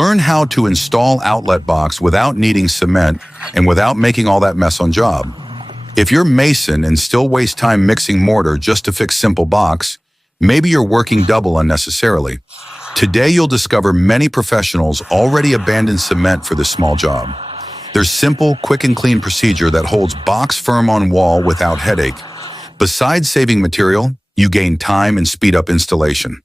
Learn how to install outlet box without needing cement and without making all that mess on job. If you're mason and still waste time mixing mortar just to fix simple box, maybe you're working double unnecessarily. Today you'll discover many professionals already abandon cement for this small job. There's simple, quick and clean procedure that holds box firm on wall without headache. Besides saving material, you gain time and speed up installation.